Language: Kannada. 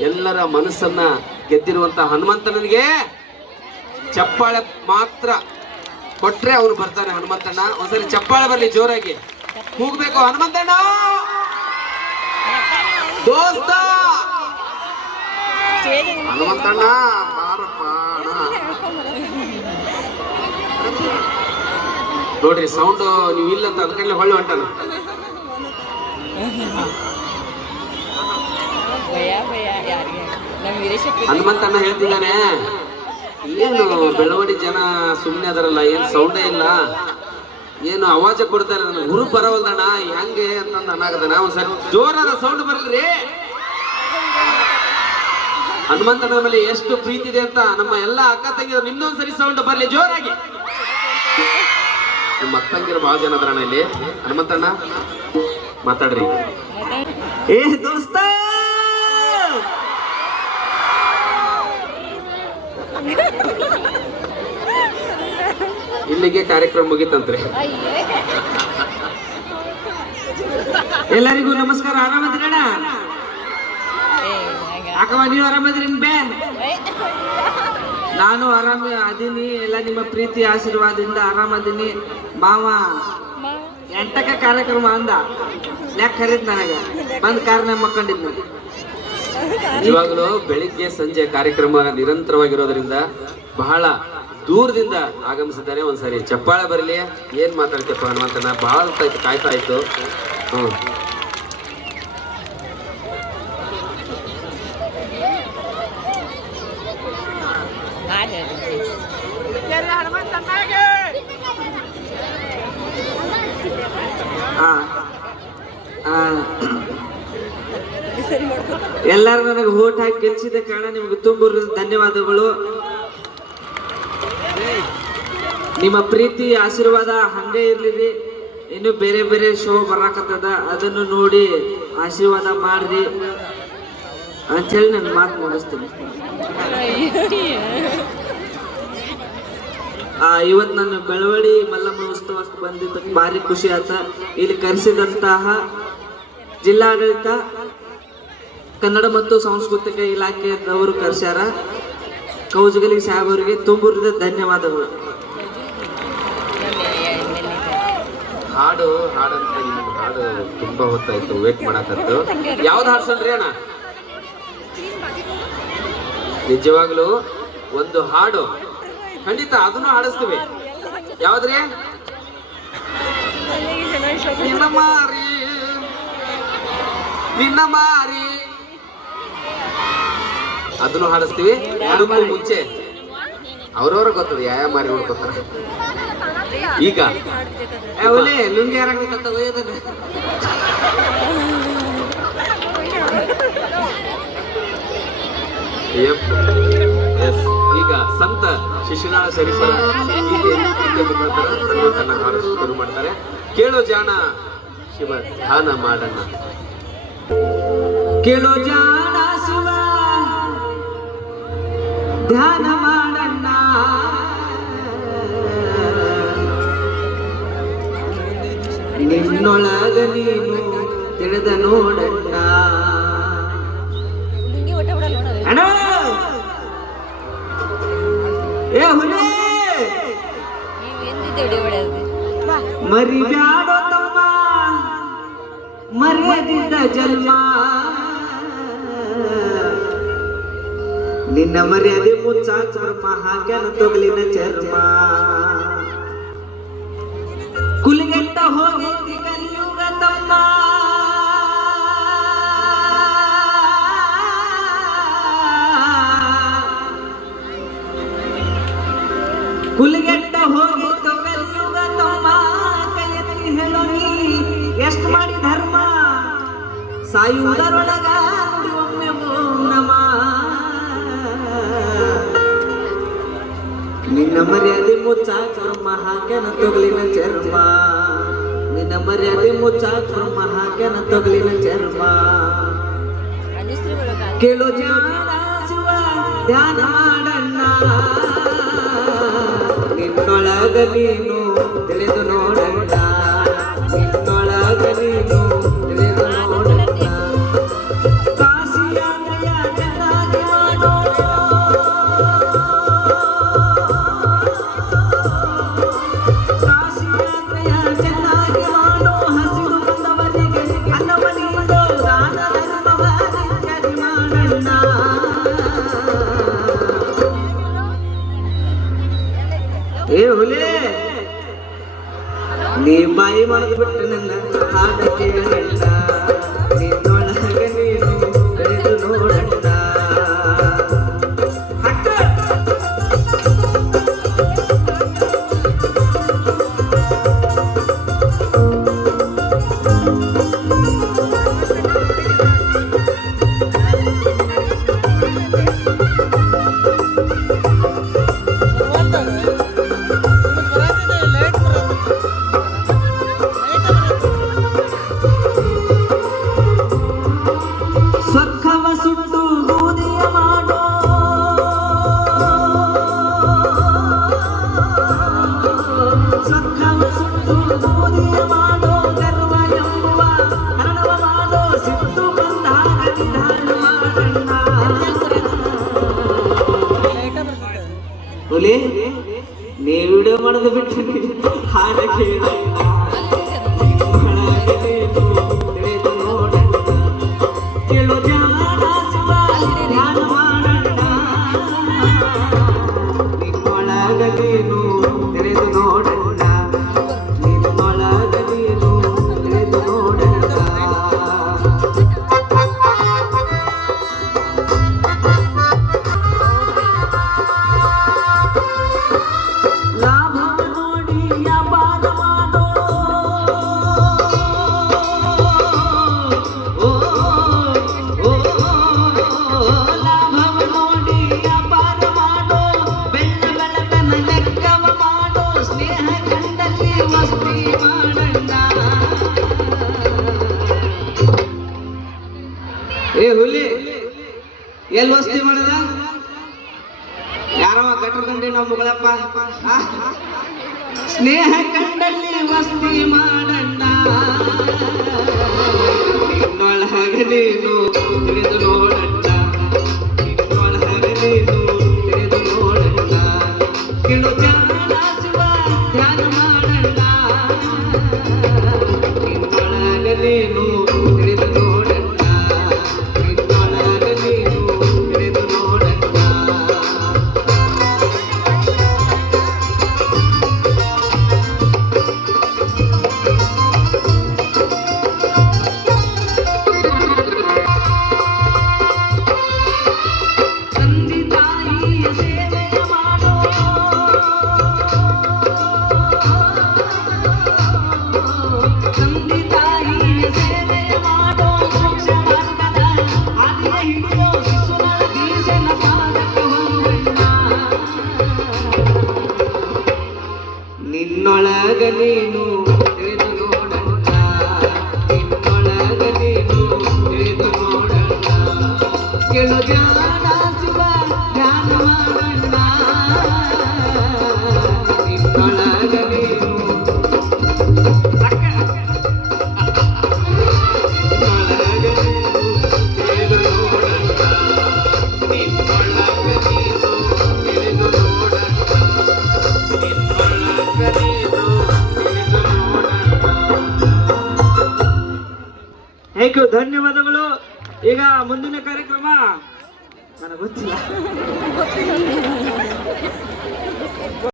ಎಲ್ಲರ ಮನಸ್ಸನ್ನ ಗೆದ್ದಿರುವಂತ ಹನುಮಂತನಿಗೆ ಚಪ್ಪಾಳೆ ಮಾತ್ರ ಕೊಟ್ರೆ ಅವನು ಬರ್ತಾನೆ ಹನುಮಂತಣ್ಣ. ಒಂದ್ಸರಿ ಚಪ್ಪಾಳೆ ಬರಲಿ ಜೋರಾಗಿ. ಕೂಗ್ಬೇಕು ಹನುಮಂತಣ್ಣ. ದೋಸ್ತ. ಹನುಮಂತಣ್ಣ. ನೋಡ್ರಿ ಸೌಂಡ್ ನೀವು ಇಲ್ಲ ಅಂತ ಅನ್ಕೊಂಡ್ಲೆ ಹೊಳ್ಳೆ ಹೊಂಟಾನ ಭಯ ಭಯ ಯಾರಿಗೆ? ನಮ್ಮ ವೀರೇಶ ಹನುಮಂತಣ್ಣ ಹೇಳ್ತಿದ್ದಾನೆ. ಏನು ಬೆಳವಡಿ ಜನ ಸುಮ್ಮನೆ ಅದರಲ್ಲ ಏನು ಸೌಂಡೇ ಇಲ್ಲ. ಏನು ಅವಾಜ ಕೊಡ್ತಾರೆ ನನಗೆ ಗುರು ಬರವಲ್ದಣ್ಣ ಹೆಂಗೆ ಅಂತಂದು ಅನ್ನಾಗದಣ್ಣ. ಒಂದ್ಸರಿ ಜೋರಾದ ಸೌಂಡ್ ಬರಲ್ರಿ. ಹನುಮಂತನ ಮೇಲೆ ಎಷ್ಟು ಪ್ರೀತಿ ಇದೆ ಅಂತ ನಮ್ಮ ಎಲ್ಲ ಅಕ್ಕ ತಂಗಿರು ನಿಮ್ದೊಂದ್ಸರಿ ಸೌಂಡ್ ಬರಲಿ ಜೋರಾಗಿ. ನಿಮ್ಮ ಅಕ್ಕ ತಂಗಿರು ಬಹಳ ಜನ ಅದರಣ್ಣ ಇಲ್ಲಿ. ಹನುಮಂತಣ್ಣ ಮಾತಾಡ್ರಿ. ಏ ದೋಸ್ತ ಇಲ್ಲಿಗೆ ಕಾರ್ಯಕ್ರಮ ಮುಗಿತಂತ್ರಿ. ಎಲ್ಲರಿಗೂ ನಮಸ್ಕಾರ ಆರಾಮದ್ರಣ ಯಾಕವ ನೀವು ಆರಾಮದ್ರಿ ಬೇ ನಾನು ಆರಾಮ ಅದೀನಿ ಎಲ್ಲ ನಿಮ್ಮ ಪ್ರೀತಿ ಆಶೀರ್ವಾದದಿಂದ ಆರಾಮದೀನಿ. ಮಾವ ಎಂಟಕ ಕಾರ್ಯಕ್ರಮ ಅಂದ. ಲೆಕ್ಕ ಕರೀದ್ ನನಗ? ಬಂದ್ ಕಾರ್ನ ಮಕ್ಕೊಂಡಿದ್ನ. ಇವಾಗಲೂ ಬೆಳಿಗ್ಗೆ ಸಂಜೆ ಕಾರ್ಯಕ್ರಮ ನಿರಂತರವಾಗಿರೋದ್ರಿಂದ ಬಹಳ ದೂರದಿಂದ ಆಗಮಿಸಿದ್ದಾರೆ ಒಂದ್ಸರಿ. ಚಪ್ಪಾಳೆ ಬರಲಿ, ಏನ್ ಮಾತಾಡ್ತಪ್ಪ ಹನುಮಂತನ ಬಹಳ ಕಾಯ್ತಾ ಇತ್ತು. ಹ್ಮ್. ಎಲ್ಲರೂ ನನಗೆ ಓಟ್ ಹಾಕಿ ಗೆಲ್ಸಿದ ಕಾರಣ ನಿಮಗೆ ತುಂಬ ಧನ್ಯವಾದಗಳು. ನಿಮ್ಮ ಪ್ರೀತಿ, ಆಶೀರ್ವಾದ ಹಂಗೆ ಇರ್ಲಿ ಇನ್ನು ಬೇರೆ ಬೇರೆ ಶೋ ಬರಾಕತ್ತದ. ಅದನ್ನು ನೋಡಿ ಆಶೀರ್ವಾದ ಮಾಡ್ರಿ. ಅಂತೇಳಿ ನನ್ನ ಮಾತು ಮುಗಿಸ್ತೀನಿ. ಆ ಇವತ್ತು ನಾನು ಬೆಳವಡಿ ಮಲ್ಲಮ್ಮ ಉತ್ಸವಕ್ಕೆ ಬಂದಿದ್ದಕ್ಕೆ ಭಾರಿ ಖುಷಿ ಆತ. ಇಲ್ಲಿ ಕರೆಸಿದಂತಹ ಜಿಲ್ಲಾಡಳಿತ ಕನ್ನಡ ಮತ್ತು ಸಾಂಸ್ಕೃತಿಕ ಇಲಾಖೆಯವರು ಕರೆಸ್ಯಾರ. ಕೌಜಗಲಿ ಸಾಹೇಬ್ ಅವರಿಗೆ ತುಂಬುರಿದ ಧನ್ಯವಾದಗಳು. ಹಾಡು ನಿಮ್ಗೆ ಹಾಡು ತುಂಬಾ ಹೊತ್ತಾಯ್ತು ವೇಟ್ ಮಾಡಕತ್ತು. ಯಾವ್ದು ಹಾಡ್ಸಲ್ರಿ ಅಣ್ಣ? ನಿಜವಾಗ್ಲೂ ಒಂದು ಹಾಡು. ಖಂಡಿತ ಅದನ್ನು ಹಾಡಿಸ್ತೀವಿ. ಯಾವ್ದ್ರಿ? ನಿನ್ನ ಮಾರಿ ನಿನ್ನ ಮಾರಿ. ಅದನ್ನು ಹಾಡಿಸ್ತೀವಿ. ಅದಕ್ಕೂ ಮುಂಚೆ ಅವ್ರವ್ರ ಗೊತ್ತದ ಯಾವ ಮಾರಿ ಹುಡ್ಕೋತಾರ. ಈಗ. ಲುಂಗಿ ಎಸ್. ಈಗ ಸಂತ ಶಿಶುನಾಳ ಶರೀಫರ ಹಾಡಲು ಶುರು ಮಾಡ್ತಾರೆ. ಕೇಳೋ ಜಾಣ ಶಿವ ಧ್ಯಾನ ಮಾಡೋಣ. ಕೇಳೋ ಜಾಣ ಧ್ಯಾನ ಮಾಡಣ್ಣ. ನಿನ್ನೊಳಗ ನೀನು ತಿಳಿದ ನೋಡಣ್ಣ. ಅಣ್ಣ! ಏ ಹುಲಿ! ತಮ್ಮ. ಮರ್ಯಾದಿದ್ದ ಜನ್ಮ. ನಿನ್ನ ಮರ್ಯಾದೆ ಮುಚ್ಚಾಕ ಚರ್ಮ ಹಾಕ್ಯಾನ ತೊಗಲಿನ ಚರ್ಮ ಕುಲಿಗೆಟ್ಟ ಹೋಗೈತಿ ಕಲಿಯುಗ ತಮ್ಮ ಕುಲಿಗೆಟ್ಟ ಹೋಗಿತ್ತು ಕಲಿಯುಗ ತಮ್ಮ ಕೈ ಎತ್ತಿ ಹೇಳೋ ನೀ ಎಷ್ಟು ಮಾಡಿ ಧರ್ಮ ಸಾಯುವುದರೊಳಗ ಮರ್ಯಾದೆ ಮುಚ್ಚ ಚರ್ಮ ಹಾಕ್ಯಾನ ತೊಗಲಿನ ಚರ್ಮ. ನಿನ್ನ ಮರ್ಯಾದೆ ಮುಚ್ಚ ಚರ್ಮ ಹಾಕ್ಯಾನ ತೊಗಲಿನ ಚರ್ಮ. ಕೇಳು ಜಾಣ ಶಿವ, ಧ್ಯಾನ ಮಾಡಣ್ಣ. ನಿನ್ನೊಳಗ ನೀನು ತಿಳಿದು പായ് മറന്നു പെട്ടെന്ന് കാട് ചെയ്യാൻ ಹುಲಿ ನೀ ವಿಡಿಯೋ ಮಾಡೋದು ಬಿಟ್ಟು ಹಾಡ ಏ ಹುಲಿ. ಎಲ್ಲಿ ವಸ್ತಿ ಮಾಡಿದ? ಯಾರವ ಕಟ್ಟದಂಡಿ ನಮ್ಮ ಮುಗಳಪ್ಪ? ಸ್ನೇಹ ಕಂಡಲ್ಲಿ ಥ್ಯಾಂಕ್ ಯು ಧನ್ಯವಾದಗಳು. ಈಗ ಮುಂದಿನ ಕಾರ್ಯಕ್ರಮ. ನನಗೆ ಗೊತ್ತಿಲ್ಲ.